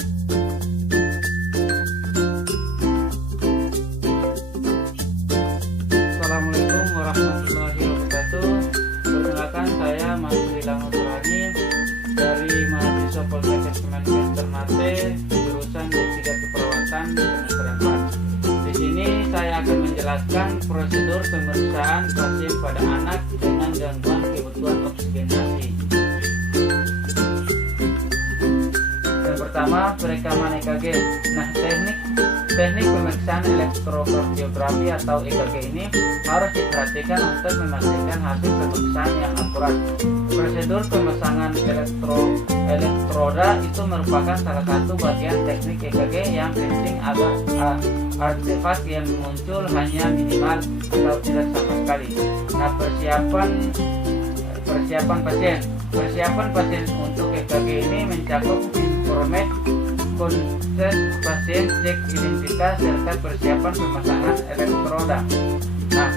Assalamualaikum warahmatullahi wabarakatuh. Perkenalkan, saya Mas Wilang Nurani dari mahasiswa Poltekkes Kemenkes Ternate, jurusan D3 Keperawatan semester 4. Di sini saya akan menjelaskan prosedur pemeriksaan pasien pada anak dengan gangguan kebutuhan oksigenasi. Yang pertama, perekaman EKG. Nah, teknik pemeriksaan elektrokardiografi atau EKG ini harus diperhatikan untuk memastikan hasil pemeriksaan yang akurat. Prosedur pemasangan elektroda itu merupakan salah satu bagian teknik EKG yang penting agar artefak yang muncul hanya minimal atau tidak sama sekali. Nah, persiapan pasien untuk EKG ini mencakup informat, konsep pasien, cek identitas, serta persiapan pemasangan elektroda. Nah,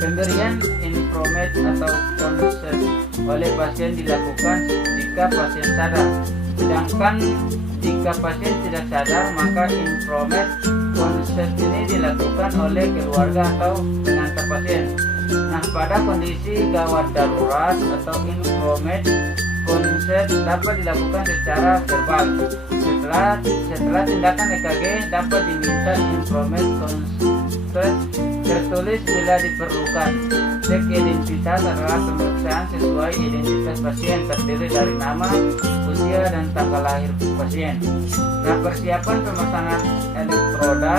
pemberian informat atau konsep oleh pasien dilakukan jika pasien sadar. Sedangkan jika pasien tidak sadar, maka informat konsep ini dilakukan oleh keluarga atau pengantar pasien. Nah, pada kondisi gawat darurat atau informat konsep dapat dilakukan secara verbal. Setelah tindakan EKG dapat diminta informat konsep tertulis bila diperlukan. Cek identitas adalah pemeriksaan sesuai identitas pasien, terdiri dari nama, usia, dan tanggal lahir pasien. Nah, persiapan pemasangan elektroda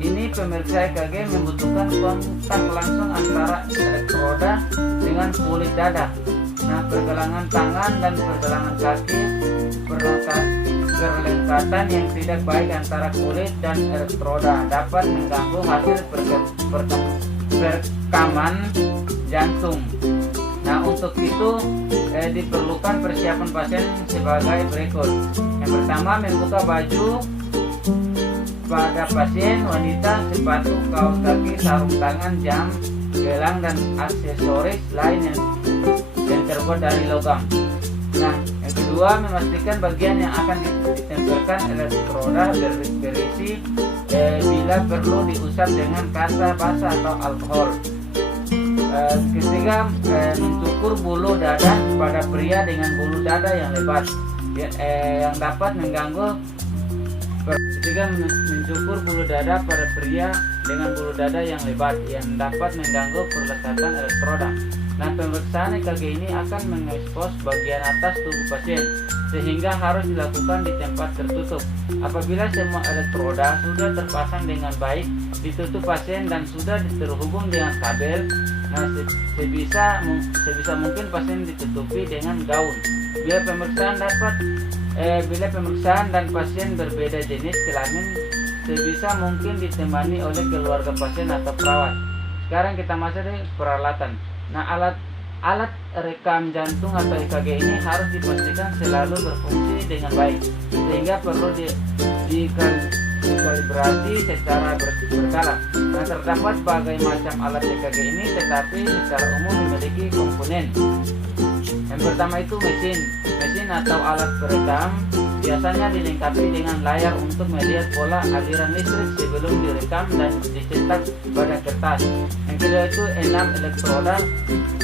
ini, pemeriksa EKG membutuhkan kontak langsung antara elektroda dengan kulit dada. Nah, pergelangan tangan dan pergelangan kaki, perlekatan yang tidak baik antara kulit dan elektroda dapat mengganggu hasil perekaman jantung. Nah, untuk itu diperlukan persiapan pasien sebagai berikut. Yang pertama, membuka baju pada pasien wanita, sepatu, kaos kaki, sarung tangan, jam, gelang, dan aksesoris lain yang terbuat dari logam. Nah, yang kedua, memastikan bagian yang akan ditempelkan elektroda berisi bila perlu diusap dengan kasa basah atau alkohol. Ketiga, mencukur bulu dada pada pria dengan bulu dada yang lebat yang dapat mengganggu. Ketiga, mencukur bulu dada pada pria dengan bulu dada yang lebat yang dapat mengganggu perlekatan elektroda. Nah, pemeriksaan EKG ini akan mengekspos bagian atas tubuh pasien, sehingga harus dilakukan di tempat tertutup. Apabila semua elektroda sudah terpasang dengan baik, ditutup pasien dan sudah terhubung dengan kabel, nah sebisa mungkin pasien ditutupi dengan gaun. Bila pemeriksaan dan pasien berbeda jenis kelamin, sebisa mungkin ditemani oleh keluarga pasien atau perawat. Sekarang kita masuk di peralatan. Nah, alat rekam jantung atau EKG ini harus dipastikan selalu berfungsi dengan baik, sehingga perlu dikalibrasi secara berkala. Nah, terdapat berbagai macam alat EKG ini, tetapi secara umum memiliki komponen. Yang pertama itu mesin atau alat perekam biasanya dilengkapi dengan layar untuk melihat pola aliran listrik sebelum direkam dan dicetak pada kertas. Yang kedua itu 6 elektroda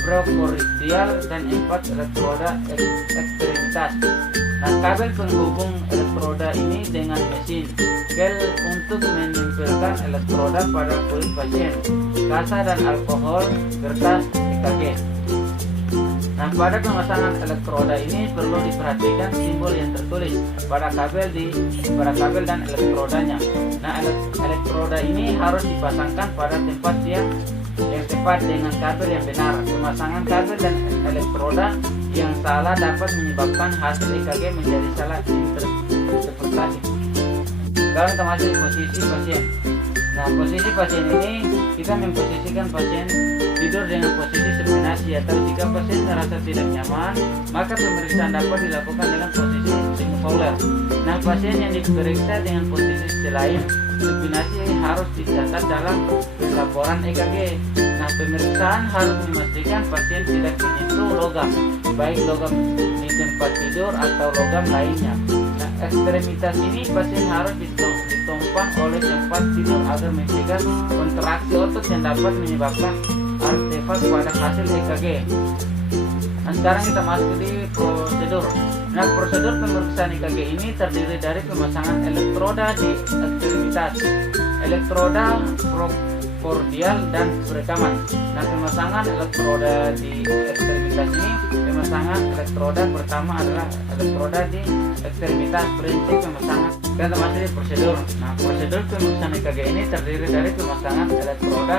prekordial dan 4 elektroda ekstremitas. Nah, kabel penghubung elektroda ini dengan mesin, gel untuk menempelkan elektroda pada kulit pasien, kasa dan alkohol, kertas EKG. Nah, pada pemasangan elektroda ini perlu diperhatikan simbol yang tertulis pada kabel dan elektrodanya. Nah, elektroda ini harus dipasangkan pada tempat yang tepat dengan kabel yang benar. Pemasangan kabel dan elektroda yang salah dapat menyebabkan hasil EKG menjadi salah interpretasi. Sekarang kita masuk di posisi pasien. Nah, posisi pasien ini kita memposisikan pasien tidur dengan posisi supinasi, atau jika pasien merasa tidak nyaman, maka pemeriksaan dapat dilakukan dengan posisi sinusoidal. Nah, pasien yang diperiksa dengan posisi selain supinasi harus dicatat dalam laporan EKG. Nah, pemeriksaan harus memastikan pasien tidak menyentuh logam, baik logam di tempat tidur atau logam lainnya. Nah, ekstremitas ini pasien harus ditumpang oleh tempat tidur agar mencegah kontraksi otot yang dapat menyebabkan artefak pada hasil EKG. Nah, sekarang kita masuk di prosedur. Nah, prosedur pemeriksaan EKG ini terdiri dari pemasangan elektroda di ekstremitas, elektroda prokordial, dan perekaman. Nah, pemasangan elektroda di ekstremitas ini, pemasangan elektroda pertama adalah elektroda di ekstremitas. Prinsip pemasangan dan termasuk di prosedur. Nah, prosedur pemeriksaan EKG ini terdiri dari pemasangan elektroda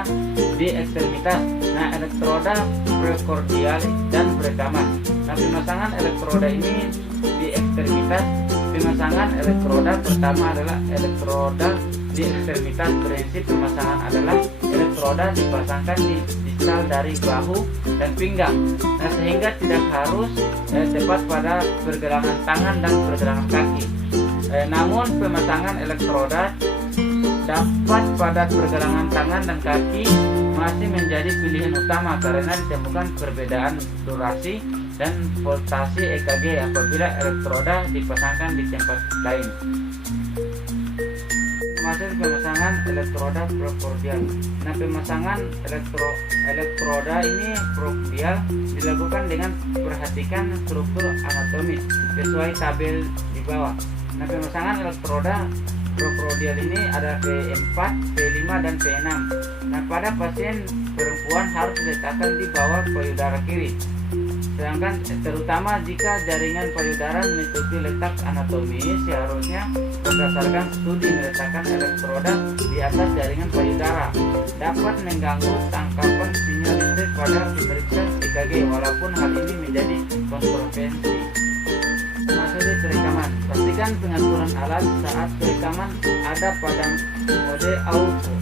di ekstremitas, nah elektroda prekordial dan perekaman. Nah, pemasangan elektroda ini di ekstremitas, pemasangan elektroda pertama adalah elektroda di ekstremitas. Prinsip pemasangan adalah elektroda dipasangkan di distal dari bahu dan pinggang. Nah, sehingga tidak harus tepat pada pergelangan tangan dan pergelangan kaki. Namun pemasangan elektroda dapat pada pergelangan tangan dan kaki masih menjadi pilihan utama karena ditemukan perbedaan durasi dan voltase EKG apabila elektroda dipasangkan di tempat lain. Masuk pemasangan elektroda prekordial. Nah, pemasangan elektroda ini prekordial dilakukan dengan perhatikan struktur anatomis sesuai tabel di bawah. Nah, pemasangan elektroda prekordial ini ada P4, P5, dan P6. Nah, pada pasien perempuan harus diletakkan di bawah payudara kiri. Sedangkan terutama jika jaringan payudara menutupi letak anatomis, seharusnya berdasarkan studi meletakkan elektroda di atas jaringan payudara dapat mengganggu tangkapan sinyal listrik pada pemeriksa EKG, walaupun hal ini menjadi kontroversi. Masuk di perekaman. Pastikan pengaturan alat saat perekaman ada pada mode auto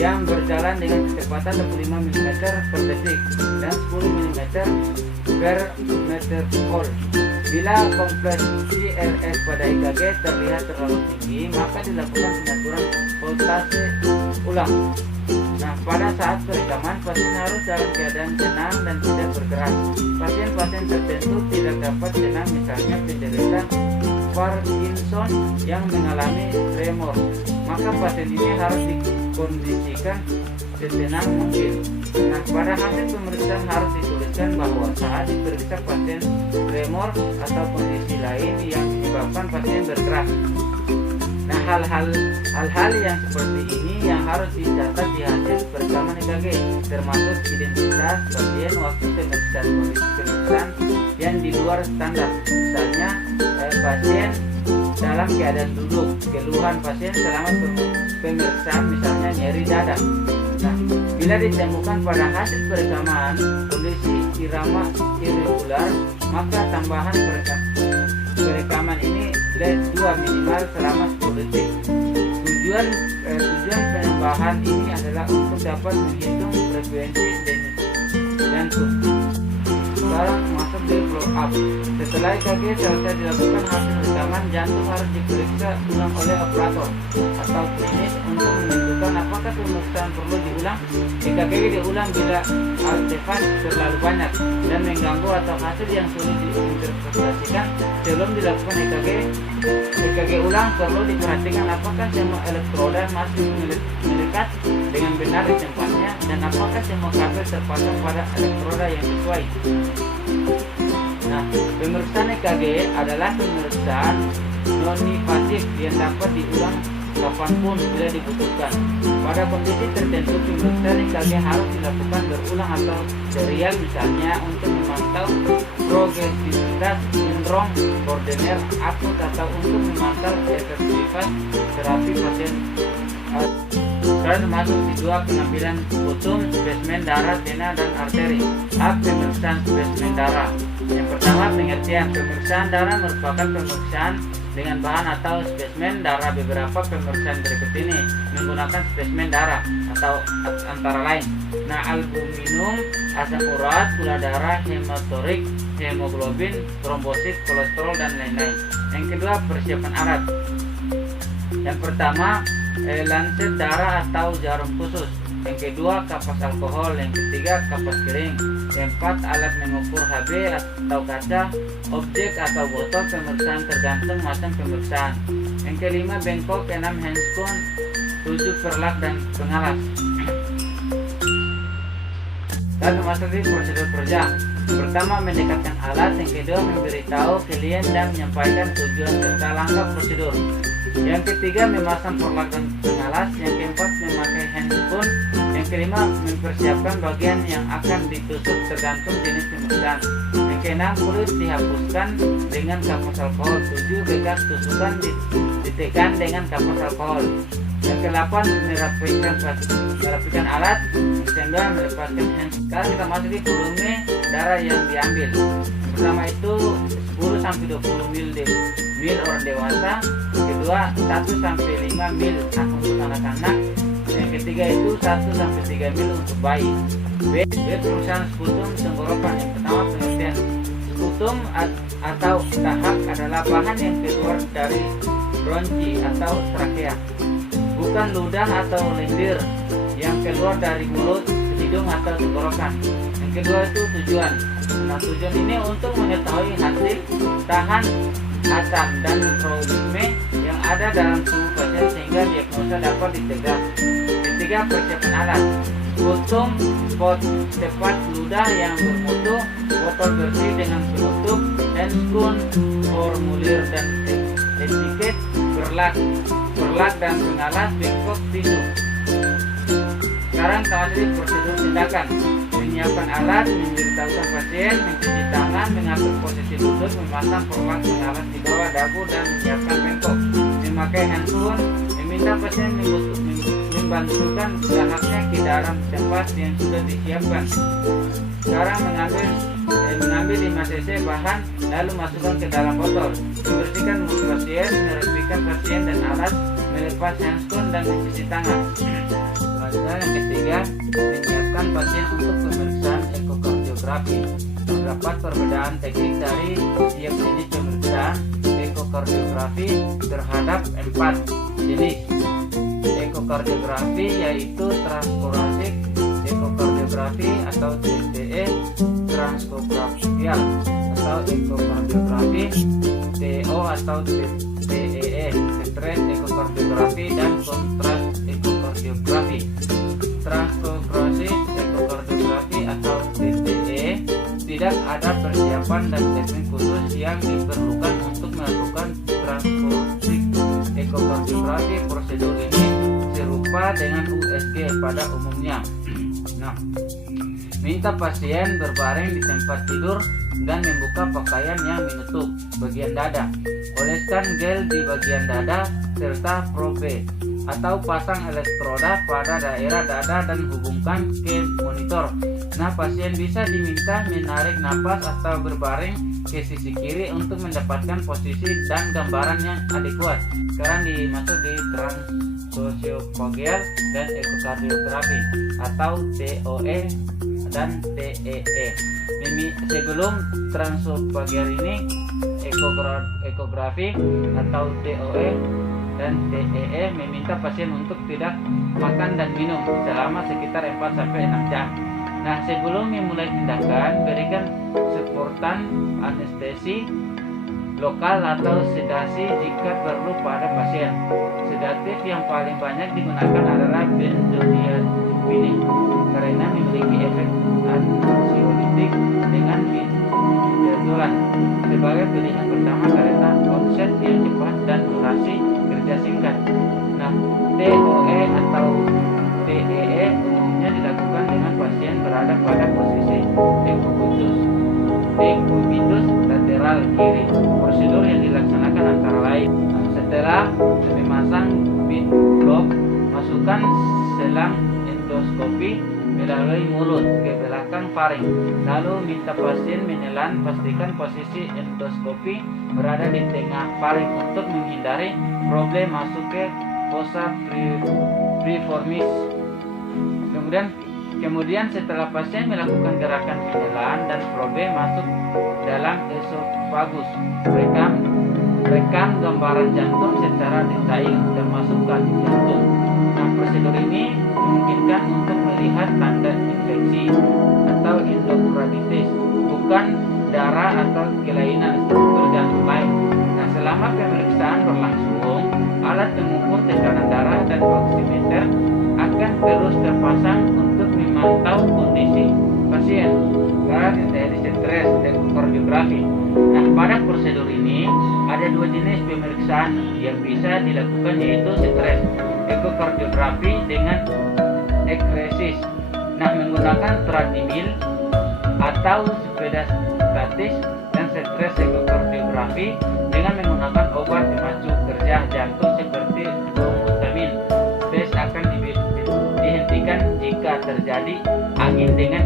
yang berjalan dengan kecepatan 25 mm per detik dan 10 mm per meter volt. Bila kompleksi RS pada EKG terlihat terlalu tinggi, maka dilakukan pengaturan voltase ulang. Nah, pada saat perekaman, pasien harus dalam keadaan tenang dan tidak bergerak. Pasien-pasien tertentu tidak dapat tenang, misalnya penderita Parkinson yang mengalami tremor, maka pasien ini harus dikondisikan setenang mungkin. Nah, pada hasil pemeriksaan harus dituliskan bahwa saat diperiksa pasien tremor atau kondisi lain yang menyebabkan pasien bergerak. Nah, hal-hal yang seperti ini yang harus dicatat di hasil perekaman EKG, termasuk identitas pasien, waktu pemeriksaan, kondisi pemeriksaan yang di luar standar. Misalnya pasien dalam keadaan duduk, keluhan pasien selama pemeriksaan, misalnya nyeri dada. Nah, bila ditemukan pada hasil perekaman kondisi irama irregular, maka tambahan perekaman ini grade 2 minimal selama 10 detik. Tujuan penambahan ini adalah untuk dapat menghitung frekuensi jantung. Sekarang masuk di follow up. Setelah EKG selesai dilakukan, hasil rekaman jantung harus diperiksa ulang oleh operator atau klinis untuk menentukan apakah pemeriksaan perlu diulang. EKG diulang bila artefak terlalu banyak dan mengganggu atau hasil yang sulit diinterpretasikan. Sebelum dilakukan EKG ulang perlu diperhatikan apakah semua elektroda masih melekat dengan benar di tempatnya dan apakah semua kabel terpasang pada elektroda yang sesuai. Nah, pemeriksaan EKG adalah pemeriksaan non-invasif yang dapat diulang kapanpun bila dibutuhkan. Pada kondisi tertentu, pemeriksaan EKG harus dilakukan berulang atau serial, misalnya untuk memantau progresivitas sindrom Gardner akut atau untuk memantau efektivitas terapi pasien. Sekarang masuk di dua pengambilan putum, spesimen darah, vena, dan arteri. Pemeriksaan spesimen darah. Yang pertama, pengertian. Pemeriksaan darah merupakan pemeriksaan dengan bahan atau spesimen darah. Beberapa pemeriksaan berikut ini menggunakan spesimen darah atau antara lain. Nah, albuminum, asam urat, gula darah, hematorik, hemoglobin, trombosit, kolesterol, dan lain-lain. Yang kedua, persiapan alat. Yang pertama, lancet darah atau jarum khusus. yang kedua kapas alkohol, yang ketiga kapas kering, yang keempat alat mengukur HB atau kaca, objek atau botol pemeriksaan tergantung macam pemeriksaan, yang kelima bengkok, 6 handscone, 7 perlak dan pengalas. Lalu masuk di prosedur kerja. Pertama mendekatkan alat, yang kedua memberitahu klien dan menyampaikan tujuan serta langkah prosedur. Yang ketiga memasang perlak dan pengalas, yang keempat memakai handphone, yang kelima mempersiapkan bagian yang akan ditusuk tergantung jenis pemeriksaan. Yang keenam kulit dihapuskan dengan kapas alkohol, 7 bekas tusukan ditekan dengan kapas alkohol. Yang ke-8 merapikan alat, yang ke-9 melepaskan hand. Sekarang kita masuk di volume darah yang diambil. Yang pertama itu 10-20 mil orang dewasa, yang kedua 1-5 mil untuk anak-anak, yang ketiga itu 1-3 mil untuk bayi. B. Perusahaan sputum tenggorokan. Yang pertama pengertian sputum atau dahak adalah bahan yang keluar dari bronchi atau trakea, bukan ludah atau lendir yang keluar dari mulut, hidung atau tenggorokan. Yang kedua itu tujuan. Nah, tujuan ini untuk mengetahui hasil tahan asam dan mikroorganisme yang ada dalam tubuh pasien sehingga diagnosa dapat ditegak. Ketiga, persiapan alat. Sputum, spot tepat ludah yang bermutu, botol bersih dengan penutup, handscone, formulir dan etiket, perlak dan pengalas, bengkok, tisu. Sekarang kasih prosedur tindakan. Menyiapkan alat, memberitahukan pasien, mencuci tangan, mengatur posisi duduk, memasang perlak pengalas di bawah dagu dan menyiapkan bengkok. Memakai handphone, meminta pasien membantukan dahaknya ke dalam tempat yang sudah disiapkan. Sekarang mengambil 5 cc bahan lalu masukkan ke dalam botol. Membersihkan mulut pasien, merapikan pasien dan alat, melepas handphone dan mencuci tangan. Selanjutnya yang ketiga, menyiapkan pasien untuk pemeriksaan ekokardiografi. Terdapat perbedaan teknik dari tiap jenis pemeriksaan ekokardiografi terhadap 4 jenis ekokardiografi, yaitu transkoratik ekokardiografi atau TTE, transkografial atau ekokardiografi, TO atau TEE, stres ekokardiografi, dan kontras ekokardiografi. Transkografi ekokardiografi atau TTE tidak ada persiapan dan teknik khusus yang diperlukan untuk melakukan transkografi ekokardiografi. Prosedur ini serupa dengan USG pada umumnya. Nah, minta pasien berbaring di tempat tidur dan membuka pakaian yang menutup bagian dada. Oleskan gel di bagian dada serta probe atau pasang elektroda pada daerah dada dan hubungkan ke monitor. Nah, pasien bisa diminta menarik napas atau berbaring ke sisi kiri untuk mendapatkan posisi dan gambaran yang adekuat. Sekarang dimasuk di transoesophageal dan ekokardiografi atau TOE dan TEE. Sebelum transoesophageal ini ekografi atau TOE dan TEE meminta pasien untuk tidak makan dan minum selama sekitar 4-6 jam. Nah, sebelum memulai tindakan, berikan suportan anestesi lokal atau sedasi jika perlu pada pasien. Sedatif yang paling banyak digunakan adalah benzodiazepine karena memiliki efek ansiolitik dengan midazolam sebagai pilihan pertama karena onset yang cepat dan durasi kerja singkat. Nah, TOE atau TEE umumnya dilakukan dengan pasien berada pada posisi dekubitus lateral kiri. Prosedur yang dilaksanakan antara lain: setelah memasang bit block, masukkan selang endoskopi melalui mulut ke belakang faring. Lalu minta pasien menelan, pastikan posisi endoskopi berada di tengah faring untuk menghindari problem masuk ke fossa piriformis. Kemudian setelah pasien melakukan gerakan menelan dan probe masuk dalam esofagus, rekam gambaran jantung secara detail termasuk kaki jantung. Nah, prosedur ini memungkinkan digunakan untuk melihat tanda infeksi atau endokarditis, bukan darah atau kelainan struktur jantung lain. Nah, selama pemeriksaan berlangsung, alat pengukur tekanan darah dan oximeter akan terus terpasang untuk memantau kondisi pasien karena terjadi stres ekokardiografi. Nah, pada prosedur ini ada dua jenis pemeriksaan yang bisa dilakukan, yaitu stres ekokardiografi dengan ekresis. Nah, menggunakan treadmill atau sepeda statis, dan stres ekokardiografi dengan menggunakan obat pemacu kerja jantung seperti bromutamin. Tes akan dihentikan jika terjadi angin dengan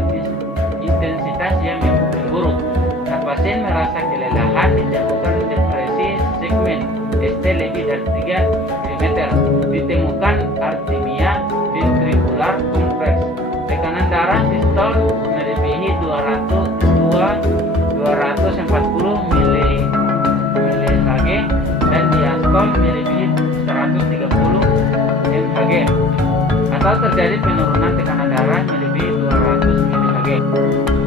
intensitas yang memburuk. Nah, pasien merasa kelelahan, ditemukan depresi segmen ST lebih dari 3 mm, ditemukan arrhythmia ventricular kompleks, tekanan darah sistol melebihi 240 mHg dan diastol melebihi 130 mHg, atau terjadi penurunan tekanan darah melebihi 200 mHg.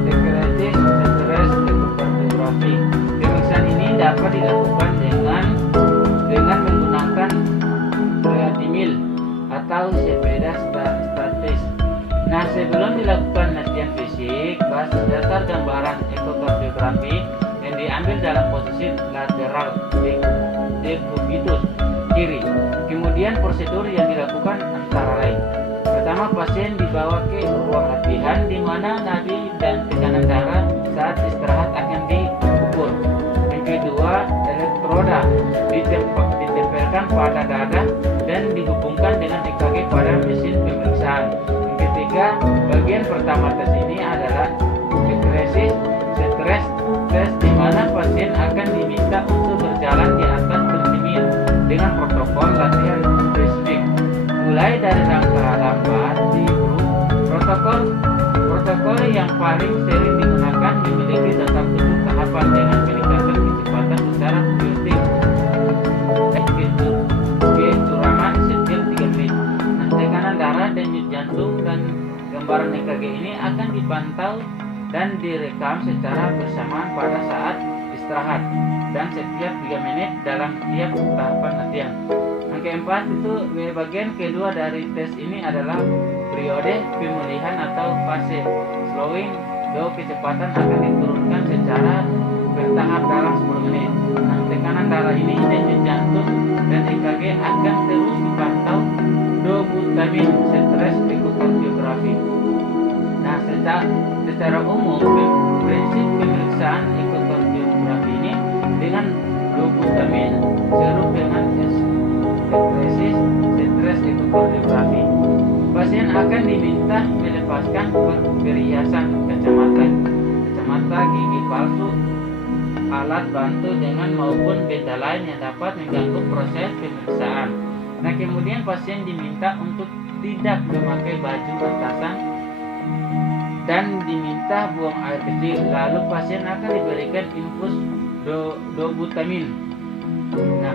Dekretis stres ekokardiografi. Pemeriksaan ini dapat dilakukan dengan menggunakan treadmill atau sepeda statis. Nah, sebelum dilakukan latihan fisik, dasar gambaran ekokardiografi yang diambil dalam posisi lateral decubitus kiri. Kemudian prosedur yang dilakukan antara lain: pertama, pasien dibawa ke ruang latihan di mana nadi dan tekanan darah saat istirahat akan diukur. Yang kedua, elektroda ditempelkan pada dada dan dihubungkan dengan EKG pada mesin pemeriksaan. Yang ketiga, bagian pertama tes ini adalah ekresis stres tes, di mana pasien akan diminta untuk berjalan di atas treadmill dengan protokol latihan spesifik, mulai dari langkah lambat di grup. Protokol yang paling sering digunakan memiliki daftar 7 tahapan dengan peningkatan kecepatan secara kuantitif. Keturaman setiap 3 menit. Nah, tekanan darah, denyut jantung, dan gambaran EKG ini akan dipantau dan direkam secara bersamaan pada saat istirahat dan setiap 3 menit dalam tiap tahapan latihan. Yang keempat, itu bagian kedua dari tes ini adalah periode pemulihan atau fase slowing. Kecepatan akan diturunkan secara bertahap dalam 10 menit. Nah, tekanan darah ini, denyut jantung, dan EKG akan terus dipantau dobutamin stres ekokardiografi. Nah, secara umum prinsip pemeriksaan ekokardiografi ini dengan dobutamin serupa dengan ekresis stres ekokardiografi. Pasien akan diminta melepaskan perhiasan kacamata gigi palsu, alat bantu dengan maupun benda lain yang dapat mengganggu proses pemeriksaan. Nah, kemudian pasien diminta untuk tidak memakai baju atasan dan diminta buang air kecil. Lalu pasien akan diberikan infus dobutamin. Nah,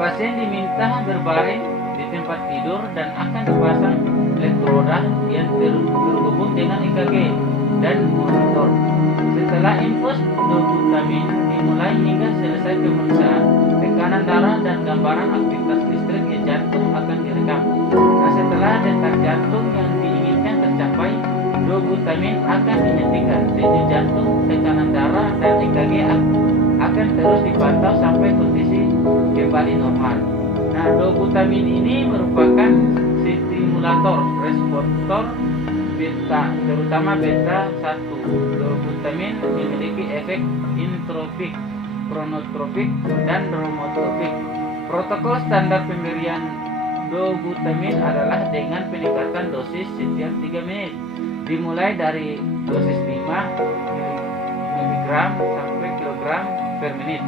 pasien diminta berbaring di tempat tidur dan akan dipasang elektroda yang terhubung dengan EKG dan monitor. Setelah infus dobutamin dimulai hingga selesai pemeriksaan, tekanan darah dan gambaran aktivitas listrik di jantung akan direkam. Nah, setelah detak jantung yang diinginkan tercapai, dobutamin akan dihentikan. Denyut jantung, tekanan darah, dan EKG akan terus dipantau sampai kondisi kembali normal. Nah, dobutamin ini merupakan stimulator reseptor beta, terutama beta 1. Dobutamin memiliki efek intropik, chronotropik, dan romotropik. Protokol standar pemberian dobutamin adalah dengan peningkatan dosis setiap 3 menit, dimulai dari dosis 5 mg sampai kilogram per menit.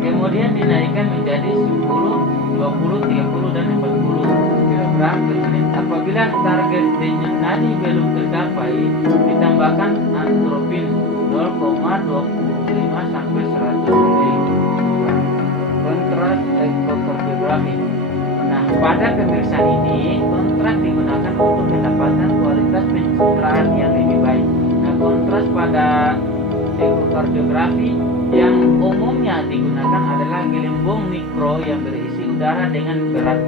Kemudian dinaikkan menjadi 10, 20, 30, dan 40 kg per menit. Apabila target denyut nadi belum tercapai, ditambahkan atropin 0,25 sampai 100 mg. Kontras ekokardiografi. Nah, pada pemeriksaan ini, kontras digunakan untuk mendapatkan kualitas pencitraan yang lebih baik. Nah, kontras pada ekokardiografi yang umumnya digunakan adalah gelembung mikro yang berisi udara dengan berat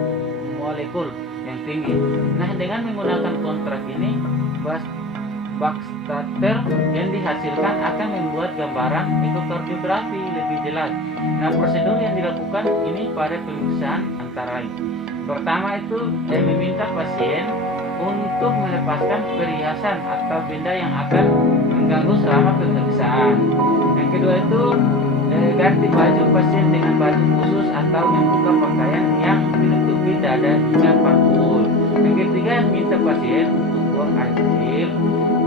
molekul yang tinggi. Nah, dengan menggunakan kontras ini, Baxter yang dihasilkan akan membuat gambaran ekokardiografi lebih jelas. Nah, prosedur yang dilakukan ini pada pemeriksaan antara lain. Pertama itu meminta pasien untuk melepaskan perhiasan atau benda yang akan mengganggu selama pemeriksaan. Yang kedua itu ganti baju pasien dengan baju khusus atau membuka pakaian yang menutupi dada hingga panggul. Yang ketiga, minta pasien untuk buang air kecil.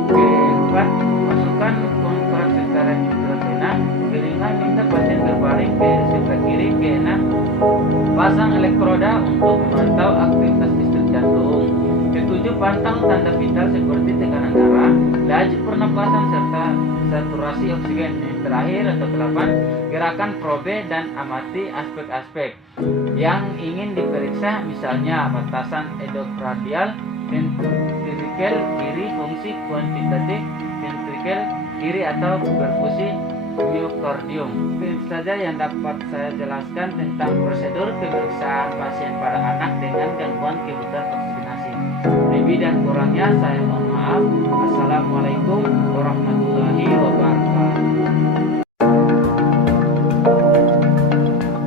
Keempat, masukkan kontras secara intravena. Kelima, minta pasien berbaring ke sebelah kiri. Keenam, pasang elektroda untuk memantau aktivitas listrik jantung. Ketujuh, pantau tanda vital seperti tekanan darah, laju pernapasan serta saturasi oksigen. Yang terakhir atau ke-8, gerakan probe dan amati aspek-aspek yang ingin diperiksa, misalnya batasan endokradial, ventrikel kiri, fungsi kuantitatif ventrikel kiri atau perfusi miokardium. Itu saja yang dapat saya jelaskan tentang prosedur pemeriksaan pasien pada anak dengan gangguan kebutuhan oksigenasi. Lebih dan kurangnya saya mohon maaf. Assalamualaikum warahmatullahi wabarakatuh.